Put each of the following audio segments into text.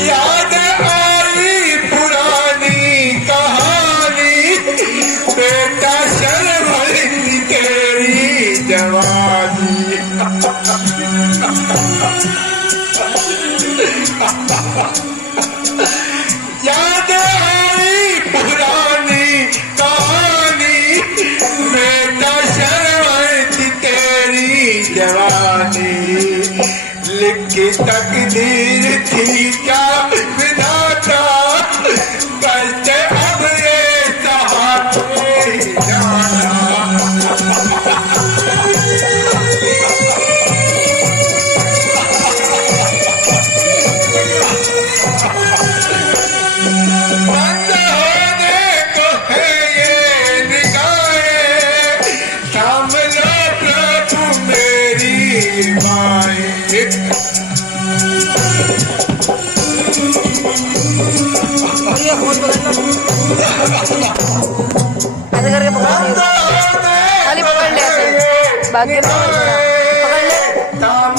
याद आई पुरानी कहानी, बेटा शर्मंदी तेरी जवानी। याद आई पुरानी कहानी, बेटा शर्मंदी तेरी जवानी। लिखी तकदीर थी क्या विधाता, कैसे अब ये सहारे जाना। बंद होने को है ये निगाहें, सामने प्रभु मेरी माए। ऐसे करके पकड़ खाली पकड़ ले, ऐसे बाकी पकड़ ले, बंद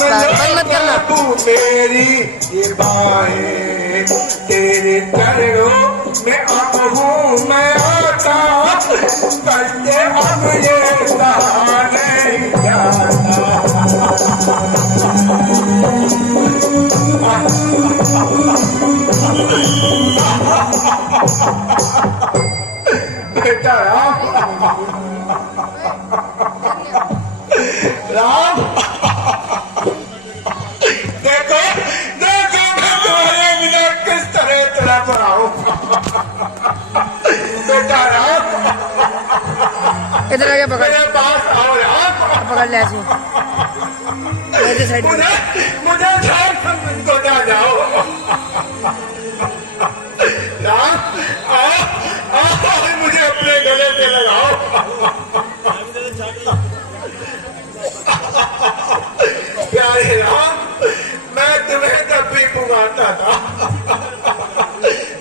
मत करना। मेरी ये बाहें तेरे चरणों में अब हूँ मैं आता, कैसे अब ये सहारे जाता। बेटा राम, राम देखो देखो मैं तुम्हारे बिना किस तरह तड़प रहा हूँ। बेटा राम, इधर आके पकड़, मेरे पास आओ राम। पकड़ ले ऐसे, ऐसे साइड में। मुझे झारखंड को जा जाओ। राम आओ आओ, मुझे अपने गले से लगाओ। प्यारे राम, मैं तुम्हें जब भी पुकारता था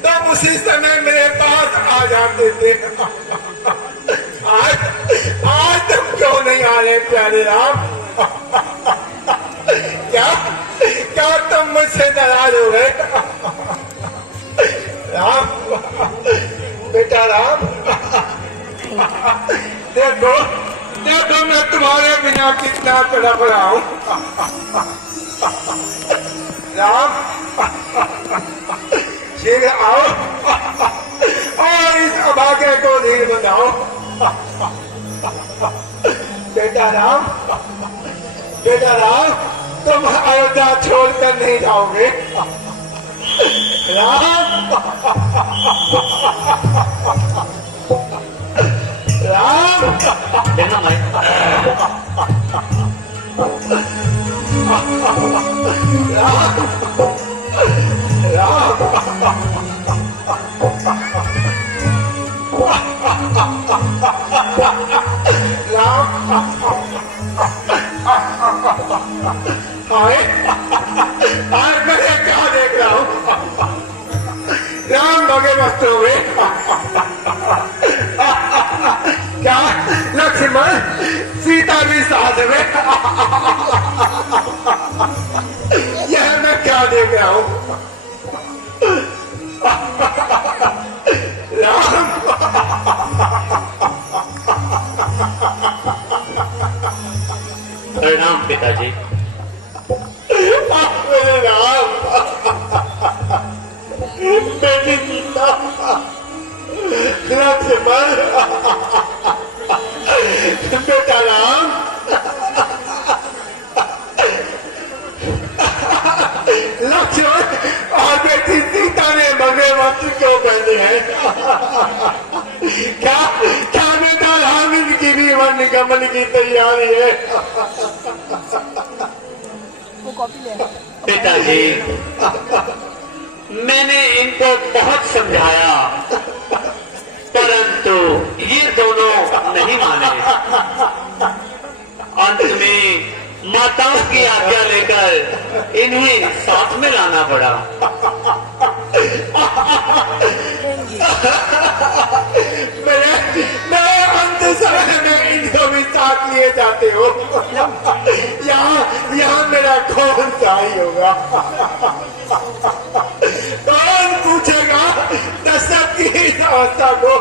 तब उसी समय मेरे पास आ जाते थे। आज तुम क्यों नहीं आ रहे प्यारे राम? क्या तुम मुझसे नाराज हो गए? राम, बेटा राम, देखो देखो मैं तुम्हारे बिना कितना तड़प रहा हूँ। राम शीघ्र आओ और इस अभागे को धीर बनाओ। बेटा राम, बेटा राम, तुम अयोध्या छोड़कर नहीं जाओगे। राम, राम, देखना मैं राम, आज मैं क्या देख रहा हूँ? राम भगे वस्त्रों में, क्या लक्ष्मण सीता भी साथ में? यह मैं क्या देख रहा हूँ? राम, प्रणाम पिताजी। मेरे राम, बेटी सीता, लक्ष्मण, बेटा राम, लक्ष्मण और बेटी सीता ने भगवे वस्त्र क्यों पहने हैं? क्या क्या बेटा राम इनकी भी वन गमन की तैयारी है? पिताजी, मैंने इनको बहुत समझाया, परंतु ये दोनों नहीं माने। अंत में माताओं की आज्ञा लेकर इन्हें साथ में लाना पड़ा। मेरे अंत समय में इनको भी साथ लिए जाते हो। यहाँ मेरा कौन सा ही होगा? कौन पूछेगा दशरथ की इस अवस्था को?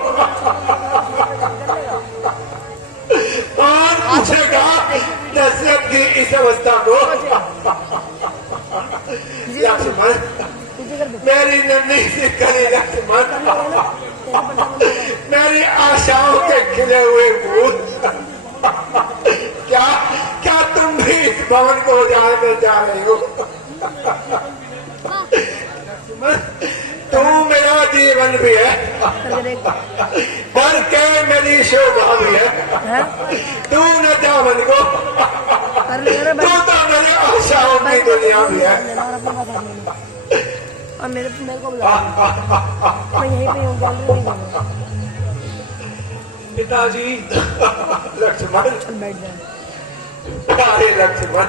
कौन पूछेगा दशरथ की इस अवस्था को? लक्ष्मण, मेरी नन्ही सी कली लक्ष्मण, मेरी आशाओं के खिले हुए फूल, क्या क्या तुम भी इस भवन को उजाड़ कर जा रही हो? तू मेरा जीवन भी है, घर के मेरी शोभा भी है। तू न जा मन को, तू तो मेरी आशाओं की दुनिया भी है। और मेरे को बुला, मैं यहीं पे हूँ, नहीं जाऊँगा। पिताजी, लक्ष्मण, बैठ जाए। अरे लक्ष्मण,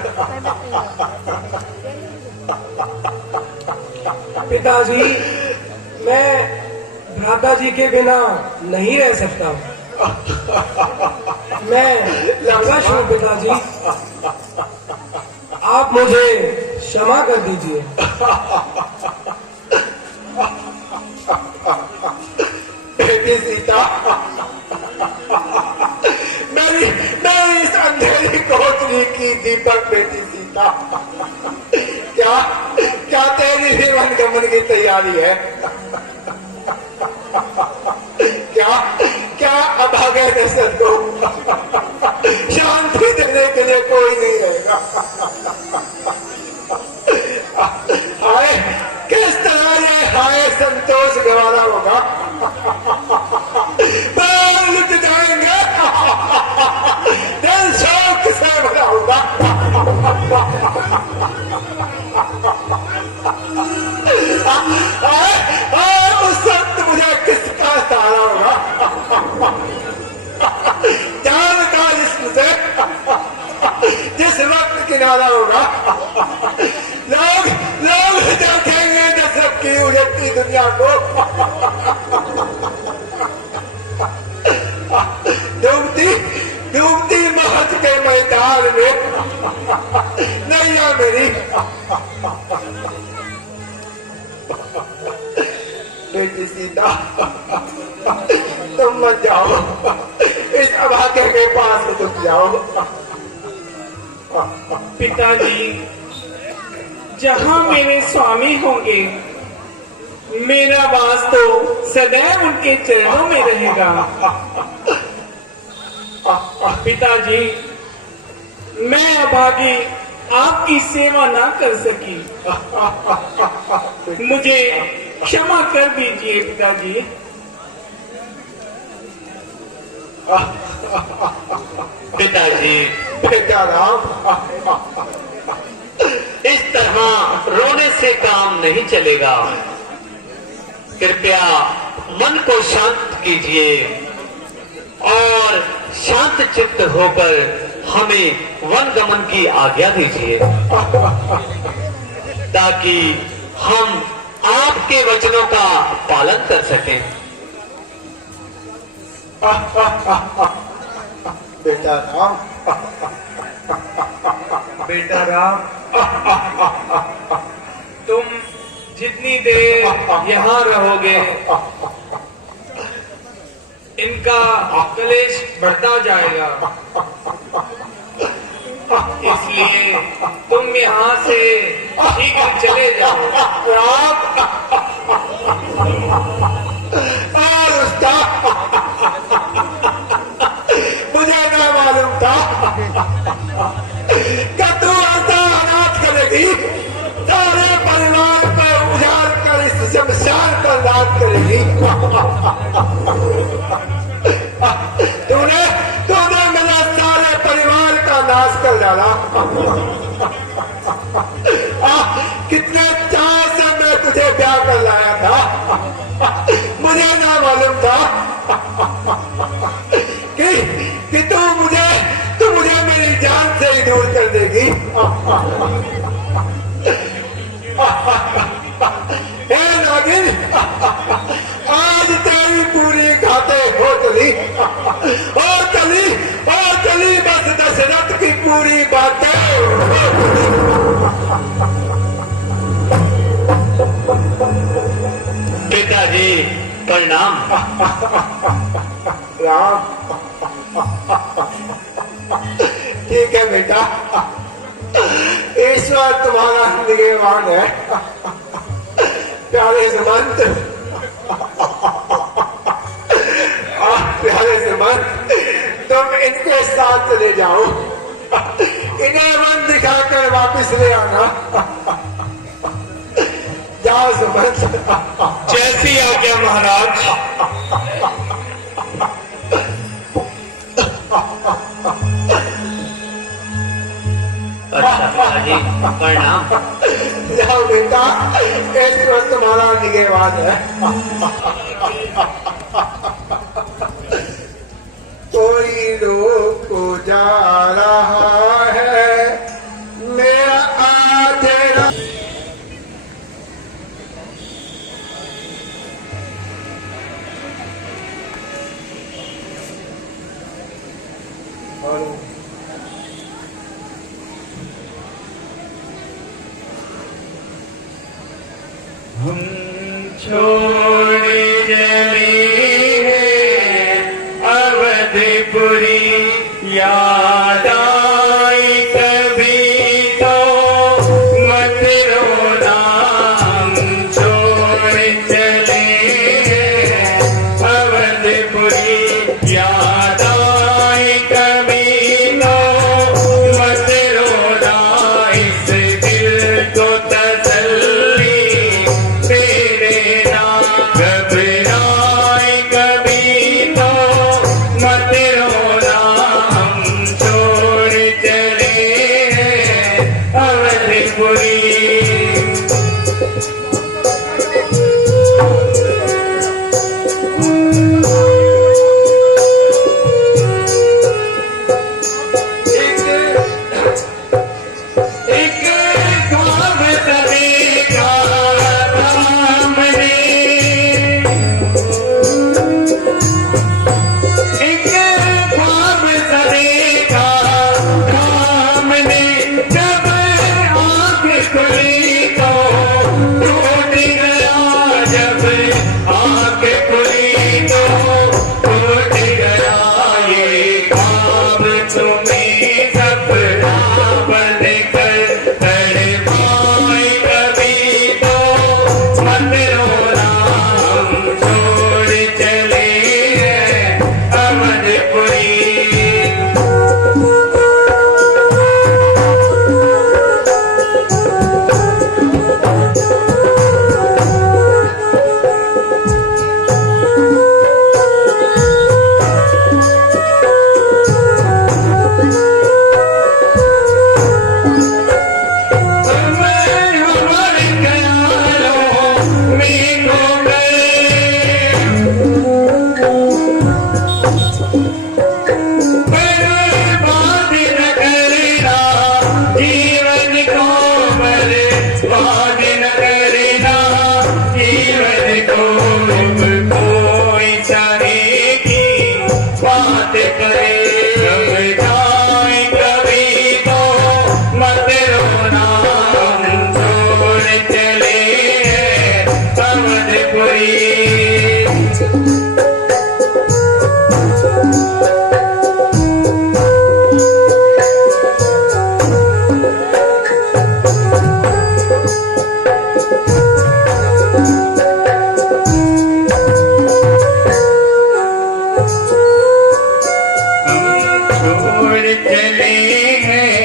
पिताजी, मैं भ्राता जी के बिना नहीं रह सकता। मैं विवश हूँ पिताजी, आप मुझे क्षमा कर दीजिए। बेटी सीता, मेरी इस अंधेरी कोठरी की दीपक बेटी सीता, क्या क्या तेरी जीवन गमन की तैयारी है? क्या क्या अभागे दशरथ को शांति देने के लिए कोई नहीं रहेगा? हाय, किस तरह ये हाय संतोष गवारा होगा? प्राण लुट जाएंगे, दिल शोक से भरा होगा। उस वक्त मुझे किसका सहारा होगा? जान का जिस्म से जिस वक्त किनारा होगा, लोग देखेंगे दशरथ की उजड़ती दुनिया को। डूबती महज के मैदान में नैया मेरी। बेटी सीता, तुम मत जाओ, इस अभागे के पास तुम जाओ। पिताजी, जहाँ मेरे स्वामी होंगे, मेरा वास तो सदैव उनके चरणों में रहेगा। पिताजी, मैं अभागी आपकी सेवा ना कर सकी, मुझे क्षमा कर दीजिए पिताजी। पिताजी, बेटा राम, इस तरह रोने से काम नहीं चलेगा। कृपया मन को शांत कीजिए और शांत चित्त होकर हमें वन गमन की आज्ञा दीजिए, ताकि हम आपके वचनों का पालन कर सकें। बेटा राम, बेटा राम, तुम जितनी देर यहाँ रहोगे, इनका क्लेश बढ़ता जाएगा, इसलिए तुम यहाँ से शीघ्र चले जाओ। मुझे न मालूम था कि तू ऐसा अनाथ करेगी, सारे परिवार को उजाड़ कर इस शमशान पर रात करेगी। तूने मेरा सारे परिवार का नाश कर डाला। कितने चाव से मैं तुझे ब्याह कर लाया था, मुझे ना मालूम था कि तू मुझे मेरी जान से ही दूर कर देगी। हे नागिन, आज तेरी पूरी घाटे हो चली बस दशरथ की पूरी बातें। पिताजी प्रणाम। राम, ठीक है बेटा, ईश्वर तुम्हारा निगहबान है। प्यारे सुमंत, प्यारे सुमंत, तुम इनके साथ चले जाओ, इन्हें वन दिखाकर वापस ले आना। जाओ सुमंत। जैसी आज्ञा महाराज। अच्छा पिताजी प्रणाम। जाओ बेटा, ईश्वर तुम्हारा निगहबान है। कोई लोग को जा रहा है, मेरा आजरा। हम छोड़े चले अवधपुरी, याद आई कभी तो मत रोना। हम छोड़े चले अवधपुरी, याद आई कभी तो मत रोना। इस दिल को तसल्ली तेरे नाम, घबराए कभी तो मत रोना। हम छोड़ चले अवधपुरी। एक ख्वाब देखा हमने, एक ख्वाब देखा हमने। जब आँख खुली तो टूट गया, जब आँख खुली तो टूट गया। ये ख्वाब तुम्हें सपना बनकर तड़पाए कभी तो मत रोना। हम छोड़ चले अवधपुरी। हमारे ख्यालों में खो गए, बर्बाद न करना जीवन को, बर्बाद न करना जीवन को। कोई चाहे की बात करे, रब जाए कभी तो मत रोना। हम छोड़ चले अवधपुरी। हम छोड़ चले हैं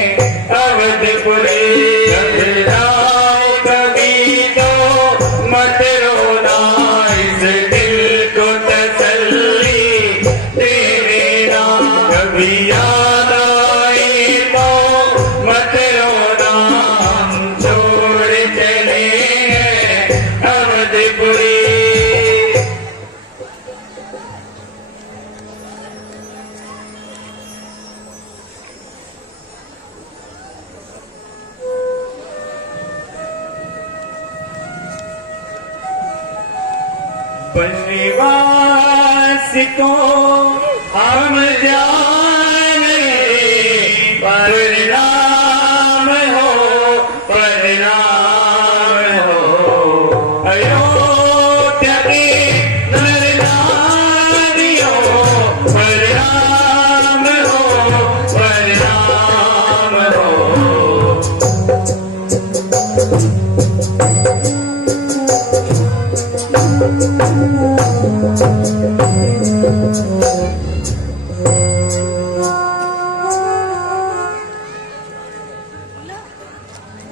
अवधपुरी। घबराए कभी तो मत रोना। इस दिल को तसल्ली तेरे नाम, कभी याद आए तो मत रोना। हम छोड़ चले हैं अवधपुरी। वनवास को हम जाने, परिणाम हो पर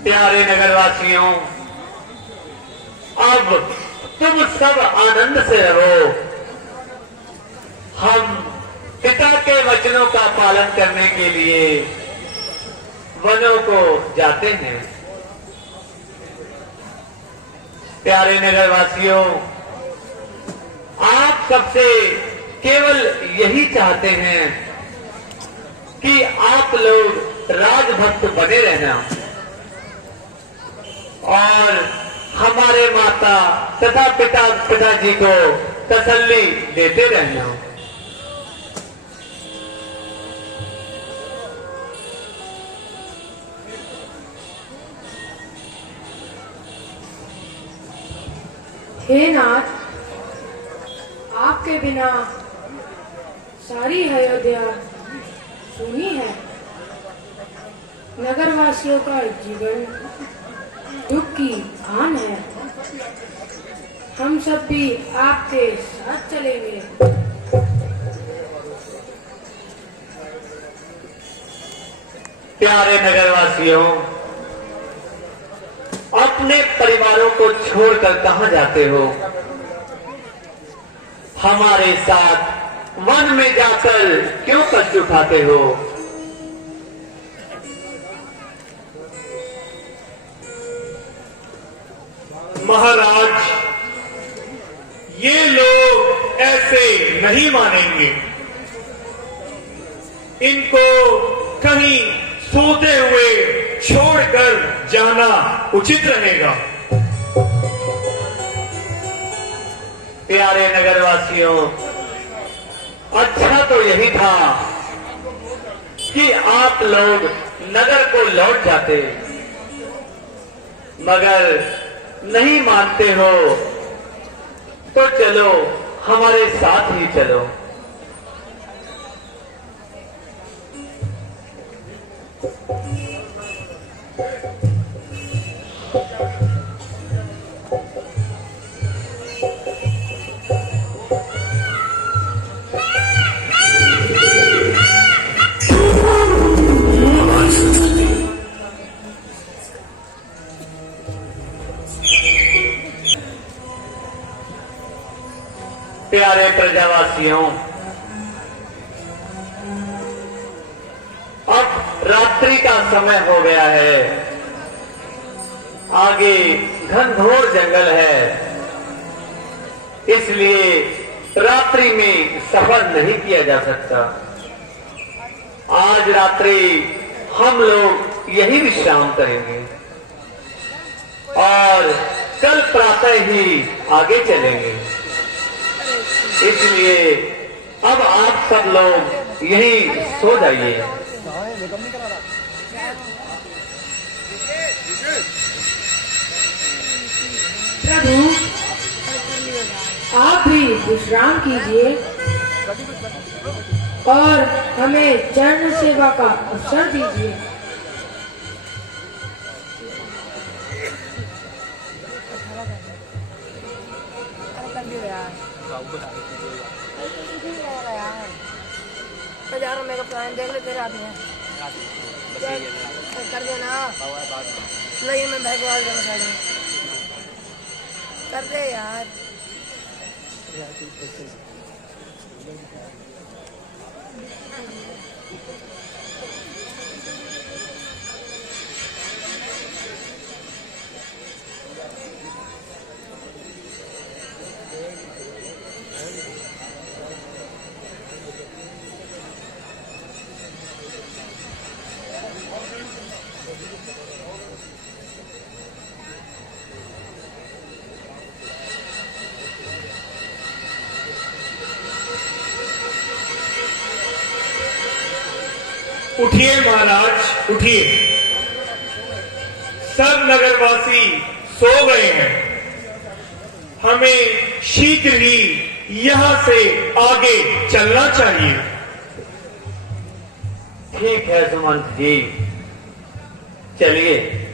प्यारे नगरवासियों, अब तुम सब आनंद से रहो। हम पिता के वचनों का पालन करने के लिए वनों को जाते हैं। प्यारे नगरवासियों, आप सबसे केवल यही चाहते हैं कि आप लोग राजभक्त बने रहना और हमारे माता तथा पिताजी को तसल्ली देते रहना। हे नाथ, आपके बिना सारी अयोध्या सुनी है। नगरवासियों का जीवन दुख की आन है। हम सब भी आपके साथ चलेंगे। प्यारे नगरवासियों, अपने परिवारों को छोड़कर कहां जाते हो? हमारे साथ वन में जाकर क्यों कष्ट उठाते हो? महाराज, ये लोग ऐसे नहीं मानेंगे। इनको कहीं सोते हुए छोड़कर जाना उचित रहेगा। प्यारे नगरवासियों, अच्छा तो यही था कि आप लोग नगर को लौट जाते, मगर नहीं मानते हो तो चलो, हमारे साथ ही चलो। प्यारे प्रजावासियों, अब रात्रि का समय हो गया है। आगे घनघोर जंगल है, इसलिए रात्रि में सफर नहीं किया जा सकता। आज रात्रि हम लोग यही विश्राम करेंगे और कल प्रातः ही आगे चलेंगे। इसलिए अब आप सब लोग यहीं सो जाइए। प्रभु, आप भी विश्राम कीजिए और हमें चरण सेवा का अवसर दीजिए। यार मेरे को देख ले तेरे आदमी कर देना, नहीं मैं भाई को साइड में कर दे यार। उठिए महाराज, उठिए। सब नगरवासी सो गए हैं। हमें शीघ्र ही यहां से आगे चलना चाहिए। ठीक है सुमंत जी, चलिए।